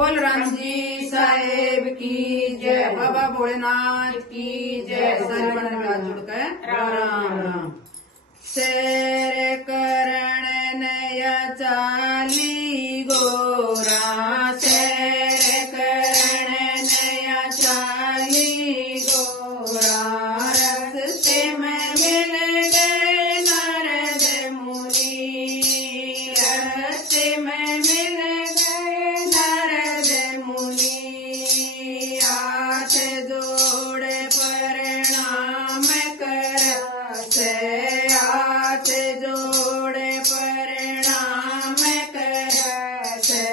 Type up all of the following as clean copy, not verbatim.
बोल राम जी साहेब की जय, बाबा भोलेनाथ की जय। सारे बन में हाथ जोड़ के राम राम। शेर करण नया चाली गोरा, शेर करण नया चाली गोरा, रस्ते में मिल गए नारद मुनि, रस्ते में मिल गए नारद मुनि, हाथ जोड़े प्रणाम करसे, हाथ जोड़े प्रणाम करसे,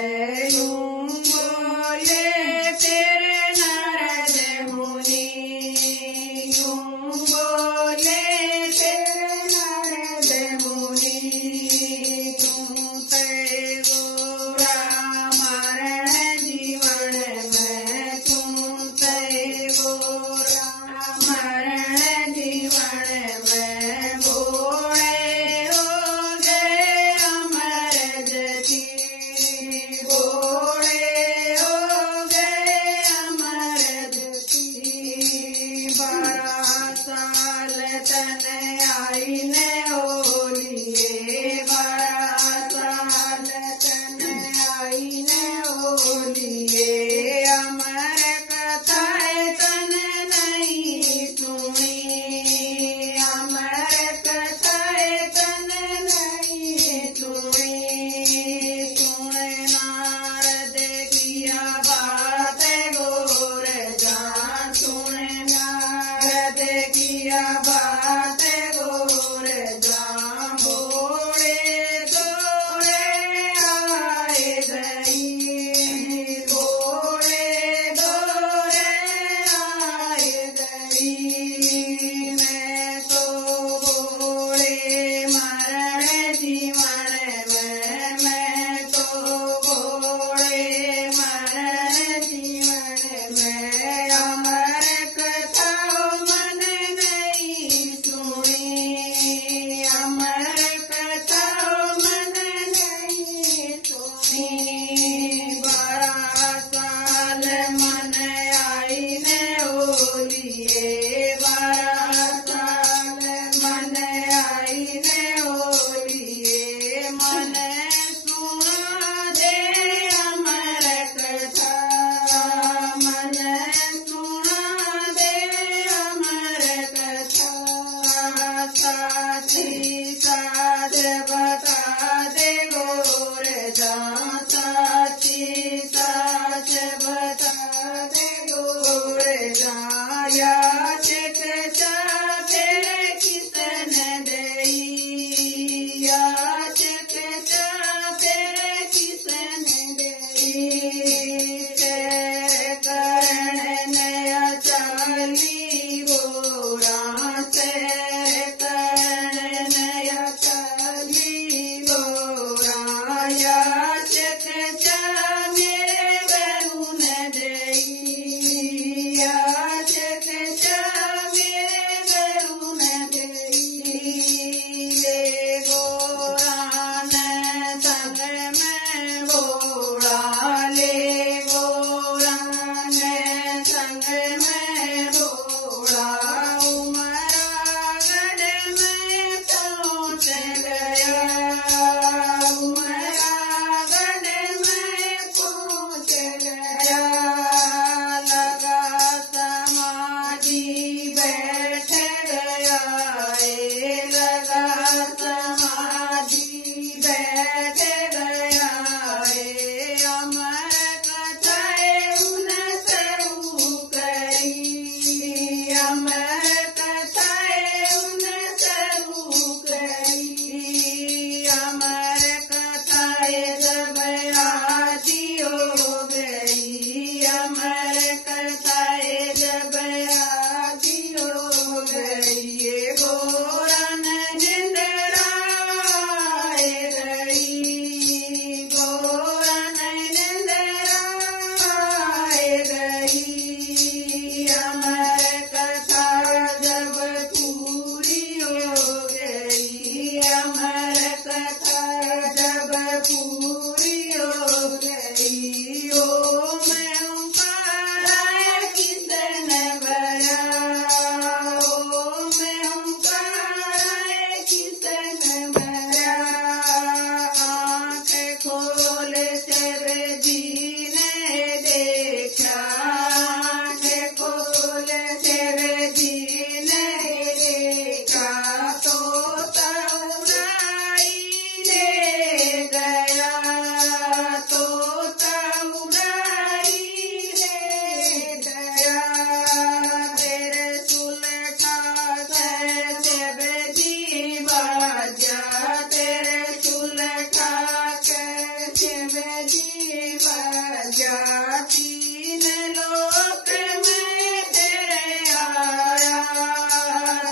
तीन लोक में तेरे आया,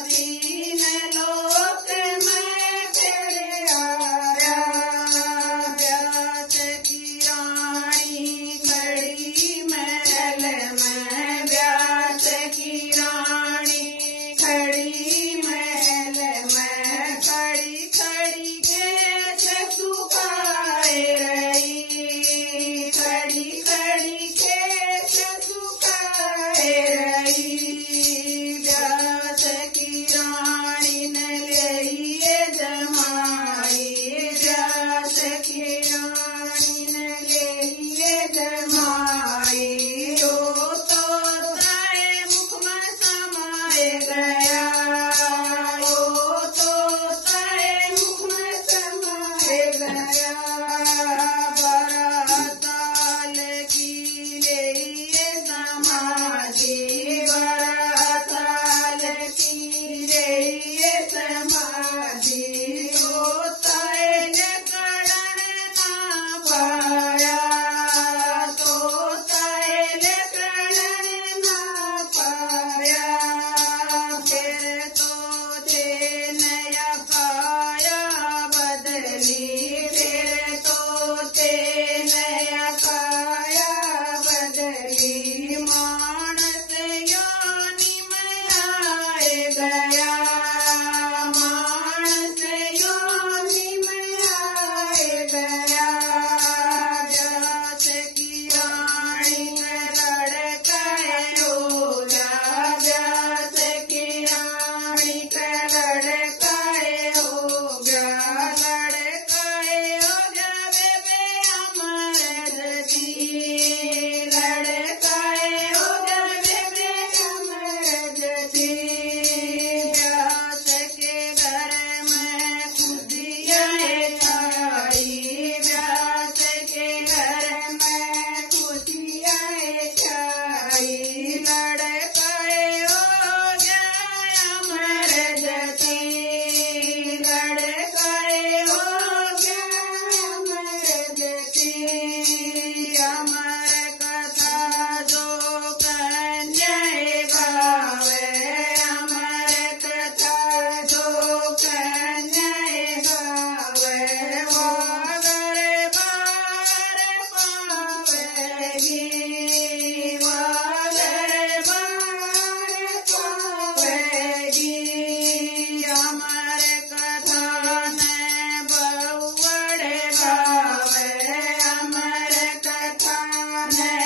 तीन लोक में तेरे आया। व्यास की रानी खड़ी महल में, व्यास की रानी खड़ी महल में, खड़ी खड़ी के सुखाए रही, खड़ी खड़ी के सुखाए रही। व्यास की रानी ने लिए जमाई, व्यास की रानी ने लिए जमाई। ओ तो ताए मुख में समाए गया, ओ तो ताए मुख में समाए गया। बारह साल की लिए समाधि, बारह साल की लिए समाधि। ओ ताए करण ना पाया, तो ताए करण ना पाया। फिर तो थे नया काया बदली, फिर तो थे नया काया बदली। मानस योनि में आए गया, मानस योनि में आए गया। व्यास की रानी लड़काए हो गया, व्यास की रानी लड़काए हो गया, लड़काए हो गया बेबे अमरजती, लड़काए हो गया बेबे अमरजती। व्यास के घर में खुशियाँ छाई, व्यास के घर में खुशियाँ छाई। लड़काए हो गया अमरजती, लड़काए हो गया अमरजती। अमर कथा जो कन्याएं गावे, अमर कथा जो कन्याएं गावे। वो घर बार पावेगी, वो घर बार पावेगी। अमर कथा ने बहुवड़ गावे, अमर कथा ने